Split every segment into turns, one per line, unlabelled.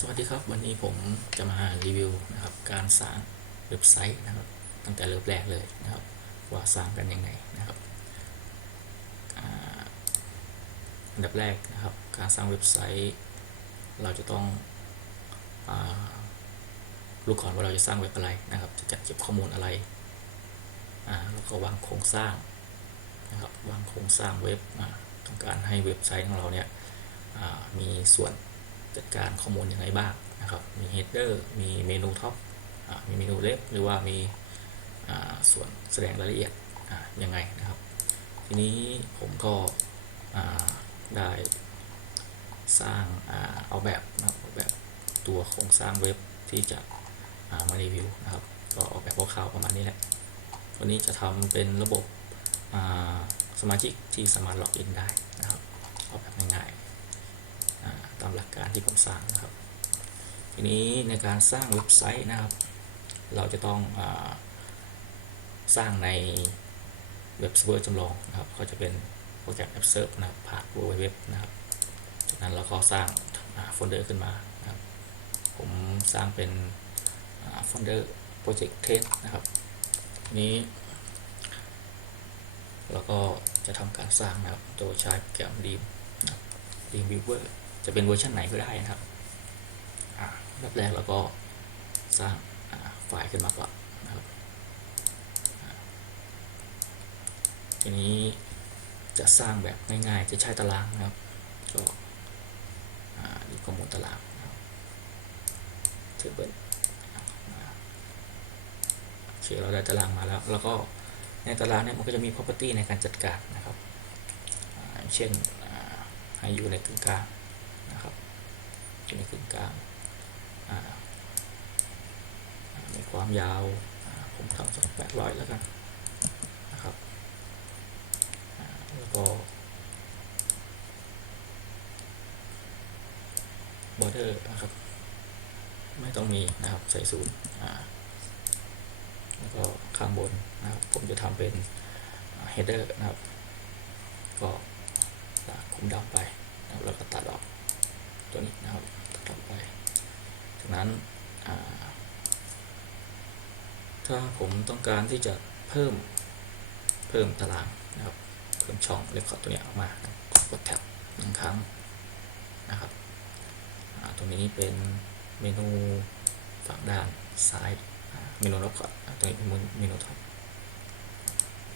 สวัสดีครับ วันนี้ผมจะมารีวิวนะครับการสร้างเว็บไซต์นะครับ ตั้งแต่เริ่มแรกเลยนะครับ ว่าสร้างกันยังไงนะครับอันดับแรกนะครับ การสร้างเว็บไซต์ เราจะต้องอรู้ก่อนว่าเราจะสร้างเว็บอะไรนะครับ จะจัดเก็บข้อมูลอะไรแล้วก็วางโครงสร้างนะครับวางโครงสร้างเว็บต้องการให้เว็บไซต์ของเราเนี่ยมีส่วน จัดการข้อมูลยังไงบ้างนะครับ มี header มีเมนูท็อปมีเมนูเล็บหรือว่ามีส่วนแสดงรายละเอียดยังไงนะครับ ทีนี้ผมก็ได้สร้างเอาแบบนะครับแบบตัวโครงสร้างเว็บที่จะามารีวิวนะครับ ก็ออกแบบคร่าวๆประมาณนี้แหละวันนี้จะทำเป็นระบบสมาชิกที่สามารถล็อกอินได้นะครับเอาแบบง่ายๆามหลักการที่ผมสร้างนะครับ ทีนี้ในการสร้างเว็บไซต์นะครับ เราจะต้องอสร้างในเว็บเซิร์ฟเวอร์จำลองนะครับ ก็จะเป็นโปรแกรมแอปเซิร์ฟนะครับผ่าน www นะครับ จากนั้นเราก็สร้างโฟลเดอร์ขึ้นมานะครับ ผมสร้างเป็นโฟลเดอร์โปรเจกต์เทสนะครับทีนี้เราก็จะทำการสร้างนะครับ โดยใช้โปรแกรม Dream นะครับ Dreamweaver จะเป็นเวอร์ชันไหนก็ได้นะครับอ่าแบบแรกเราก็สร้างไฟล์ขึ้นมาก่อนนะครับทีนี้จะสร้างแบบง่ายๆ จะใช้ตารางนะครับ ก็อ่าดูข้อมูลตารางเทเบิลโอเคเราได้ตารางมาแล้ว แล้วก็ในตารางเนี่ยมันก็จะมี property ในการจัดการนะครับ เช่นให้อยู่ในกึ่งกลาง อยู่ในกึ่งกลางมีความยาวผมทำสักแปดร้อยแล้วกันนะครับแล้วก็ border นะครับ ไม่ต้องมีนะครับใส่ศูนย์แล้วก็ข้างบนนะครับ ผมจะทำเป็น header นะครับ ก็คุมดำไปแล้วก็ตัดออก ตัวนี้นะครับตัดไปจากนั้นถ้าผมต้องการที่จะเพิ่มเพิ่มตารางนะครับ เพิ่มช่องเรคคอร์ดตัวนี้ออกมากดแท็บหนึ่งครั้งนะครับตรงนี้เป็นเมนูฝั่งด้านซ้ายเมนูล็อกก่อนตรงนี้เป็นเมนูท็อป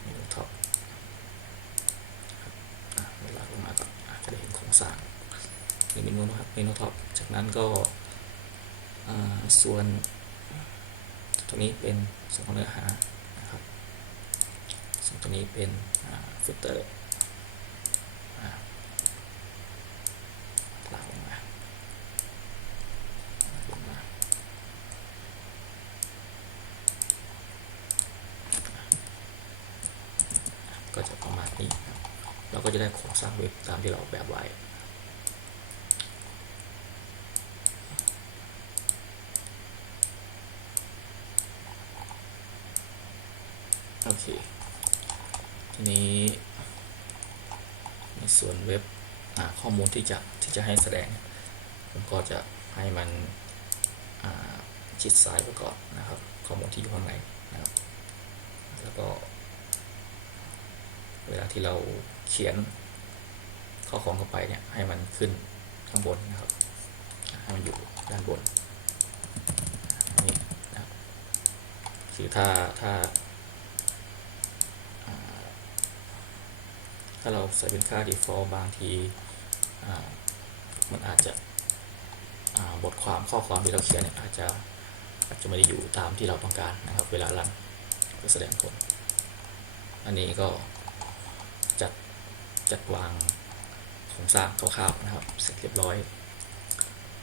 เมนูท็อปเวลาลงมาก็อาจจะได้เห็นโครงสร้าง ในเมนูนะครับเมนูท็อปจากนั้นก็ส่วนตรงนี้เป็นส่วนของเนื้อหานะครับส่วนตรงนี้เป็นฟุตเตอร์ลากลงมาลากลงมาก็จะประมาณนี้ครับเราก็จะได้โครงสร้างเว็บตามที่เราออกแบบไว้ โอเคทีนี้ในส่วนเว็บอ่าข้อมูลที่จะที่จะให้แสดง ผมก็จะให้มันชิดซ้ายไปก่อนนะครับ ข้อมูลที่อยู่ข้างในนะครับแล้วก็ เวลาที่เราเขียนข้อความเข้าไปเนี่ยให้มันขึ้นข้างบนนะครับให้มันอยู่ด้านบนนนี้นะครับคือถ้าถ้าอ่า ถ้าเราใส่เป็นค่า default บางทีมันอาจจะบทความข้อความที่เราเขียนเนี่ยอาจจะอาจจะไม่ได้อยู่ตามที่เราต้องการนะครับ เวลารันเพื่อแสดงผล อันนี้ก็จัดจัดวางโครงสร้างคร่าวๆนะครับ เสร็จเรียบร้อย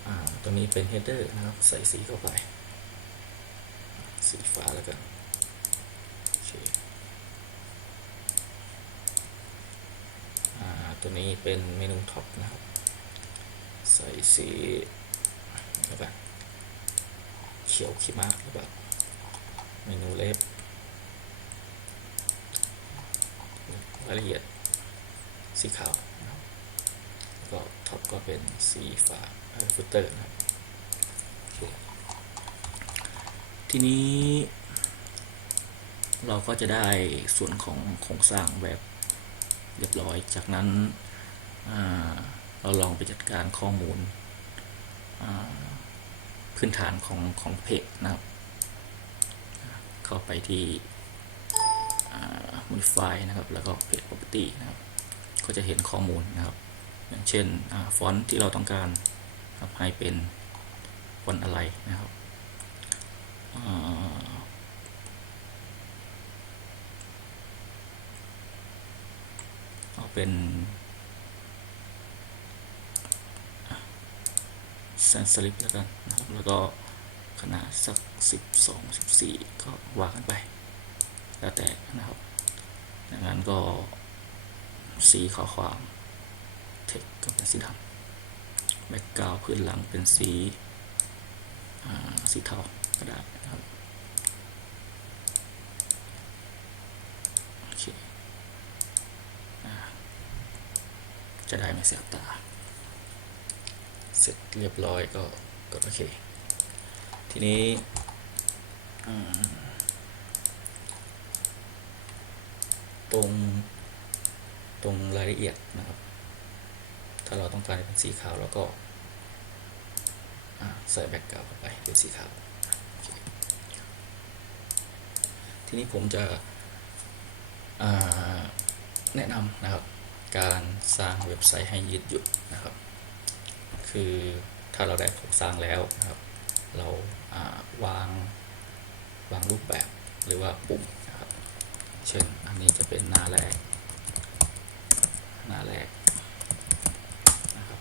อตรงนี้เป็น header นะครับ ใส่สีเข้าไป สีฟ้าแล้วกันโอเคอ่า ตัวนี้เป็นเมนูท็อปนะครับ ใส่สีแล้วกันเขียวขีมากแบบเมนูเล็บรายละเอียดสีขาวนะครับแล้วก็ท็อปก็เป็นสีฟ้าฟุตเตอร์นะครับ ทีนี้ เราก็จะได้ส่วนของโครงสร้างแบบ เรียบร้อย จากนั้นเราลองไปจัดการข้อมูลพื้นฐานของของเพจนะครับ เข้าไปที่ modify นะครับ แล้วก็ page property นะครับ ก็จะเห็นข้อมูลนะครับ อย่างเช่นฟอนต์ที่เราต้องการครับให้เป็นฟอนต์อะไรนะครับอ่า เป็นแซนสลิปแล้วกันนะครับแล้วก็ขนาดสัก 12 14 ก็ว่ากันไป แล้วแต่นะครับดังนั้นก็สีขอความเทคก็เป็นสีดำแบ็กกราวพื้นหลังเป็นสีสีเทาก็ได้นะครับโอเคอ่า จะได้ไม่เสียบตา เสร็จเรียบร้อยก็กดโอเค ทีนี้ตรงตรงรายละเอียดนะครับ ถ้าเราต้องการเป็นสีขาวแล้วก็ใส่แบ็กกราวด์เข้าไปเป็นสีขาว ทีนี้ผมจะแนะนำนะครับ การสร้างเว็บไซต์ให้ยืดหยุ่นนะครับ คือถ้าเราได้โครงสร้างแล้วนะครับ เราาวางวางรูปแบบหรือว่าปุ่มนะครับ เช่นอันนี้จะเป็นหน้าแรก หน้าแรกนะครับ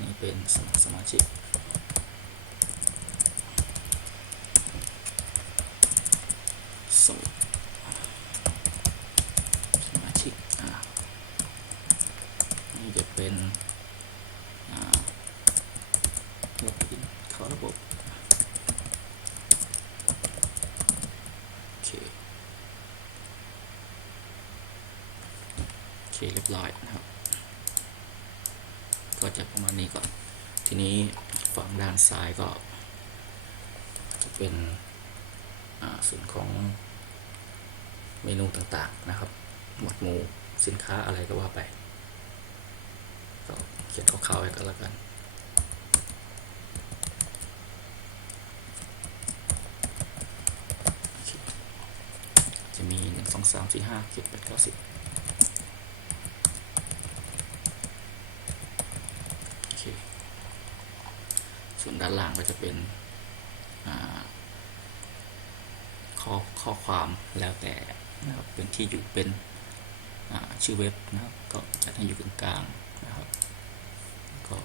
นี่เป็นสมสมาชิกสมัค เป็นล็อกอินเข้าระบบโอเคโอเคเรียบร้อยนะครับ ก็จะประมาณนี้ก่อน ทีนี้ฝั่งด้านซ้ายก็ จะเป็นส่วนของเมนูต่างๆนะครับ หมวดหมู่สินค้าอะไรก็ว่าไป ก็เขียนคร่าวๆไว้ก็แล้วกันจะมีหนึ่งสองสามสี่ห้าเจ็ดแปดเก้าสิบโอเค ส่วนด้านล่างก็จะเป็นข้อข้อความแล้วแต่นะครับเป็นที่อยู่เป็นชื่อเว็บนะครับก็จะให้อยู่ตรงกลาง นะครับก็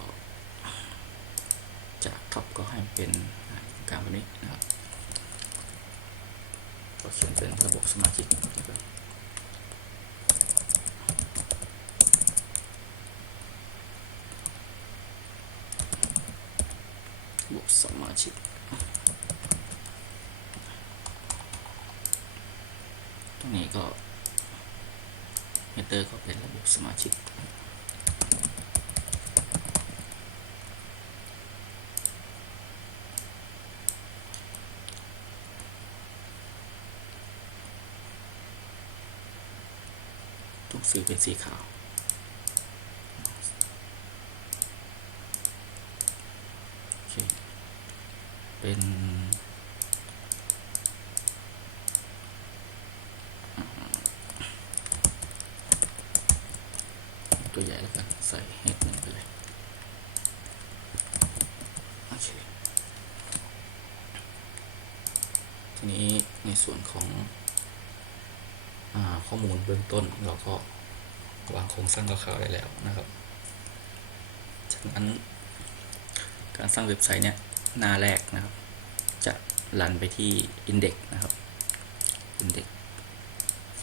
จากท็อปก็ให้เป็นอ่ารงกลางแบบนี้นะครับก็เขียนเป็นระบบสมาชิกนะครับระบบสมาชิกตรงนี้ก็เฮดเดอร์ก็เป็นระบบสมาชิก ทุกสีเป็นสีขาว โอเค เป็นอ่ตัวใหญ่แล้วกัน ใส่เฮดหนึ่งไปเลย โอเค ทีนี้ในส่วนของ ข้อมูลเบื้องต้นเราก็วางโครงสร้างคร่าวๆได้แล้วนะครับ จากนั้นการสร้างเว็บไซต์เนี่ยหน้าแรกนะครับ จะรันไปที่ index นะครับ index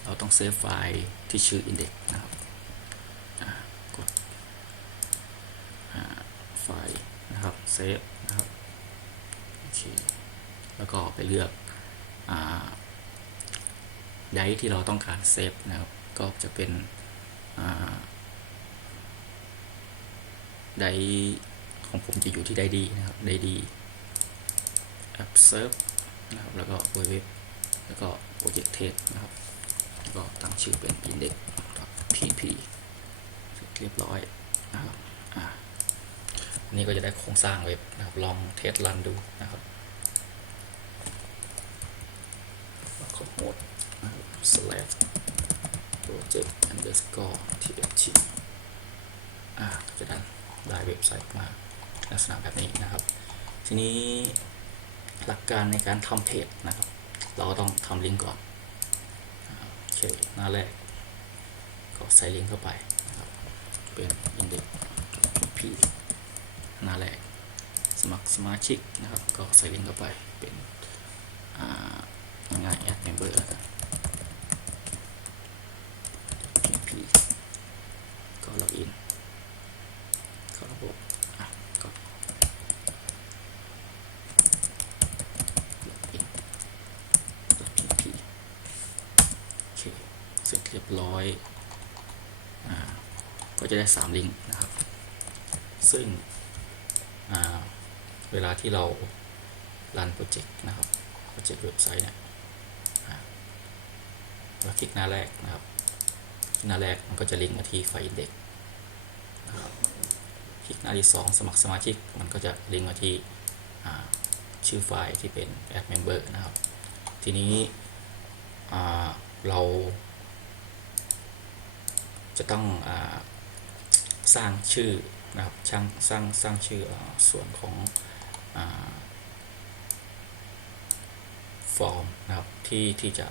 เราต้องเซฟไฟล์ที่ชื่อ index นะครับกดไฟล์นะครับเซฟนะครับโอเคแล้วก็ไปเลือกอ่า ไดร์ที่เราต้องการเซฟนะครับ ก็จะเป็นไดร์ของผมจะอยู่ที่ไดดีนะครับไดดี observe นะครับแล้วก็ web แล้วก็ project test นะครับแล้วก็ตั้งชื่อเป็น index pp เสร็จเรียบร้อยนะครับอ่าอันนี้ก็จะได้โครงสร้างเว็บนะครับลองเทสรันดูนะครับขอโหมด slash project underscore txt อ่าจะได้ได้เว็บไซต์มาลักษณะแบบนี้นะครับ ทีนี้หลักการในการทำเพจนะครับ เราก็ต้องทำลิงก์ก่อนโอเคหน้าแรกก็ใส่ลิงก์เข้าไปนะครับเป็น index p หน้าแรกสมัครสมาชิกนะครับ ก็ใส่ลิงก์เข้าไปเป็นง่ายๆ add member แล้วกัน pp ก็ล็อกอินเข้าระบบอะก็ล็อกอิน pp โอเค เส ร้อยก็จะได้ 3 ลิงก์นะครับ ซึ่งเวลาที่เรารันโปรเจกต์นะครับโปรเจกต์เว็บไซต์เนี่ยเราคลิกหน้าแรกนะครับหน้าแรกมันก็จะลิงก์มาที่ไฟล์เด็กนะครับคลิกหน้าที่ 2 สมัครสมาชิกมันก็จะลิงก์มาที่ชื่อไฟล์ที่เป็น add member นะครับ ทีนี้เรา จะต้องอสร้างชื่อนะครับช่างสร้างสร้างชื่ออส่วนของอฟอร์มนะครับที่ที่จะ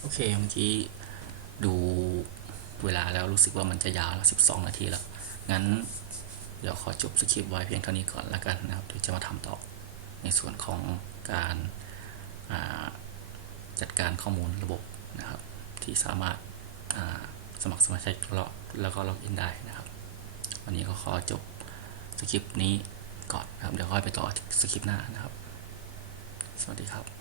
โอเคเมื่อกี้ดู เวลาแล้วรู้สึกว่ามันจะยาวแล้ว12 นาทีแล้ว งั้นเดี๋ยวขอจบสคริปต์ไว้เพียงเท่านี้ก่อนแล้วกันนะครับเดี๋ยวจะมาทำต่อในส่วนของการาจัดการข้อมูลระบบนะครับ ที่สามารถาสมัครสมาชิกแล้วแล้วก็ล็อกอินได้นะครับ วันนี้ก็ขอจบสคริปต์นี้ก่อนนะครับ เดี๋ยวค่อยไปต่อสคริปต์หน้านะครับ สวัสดีครับ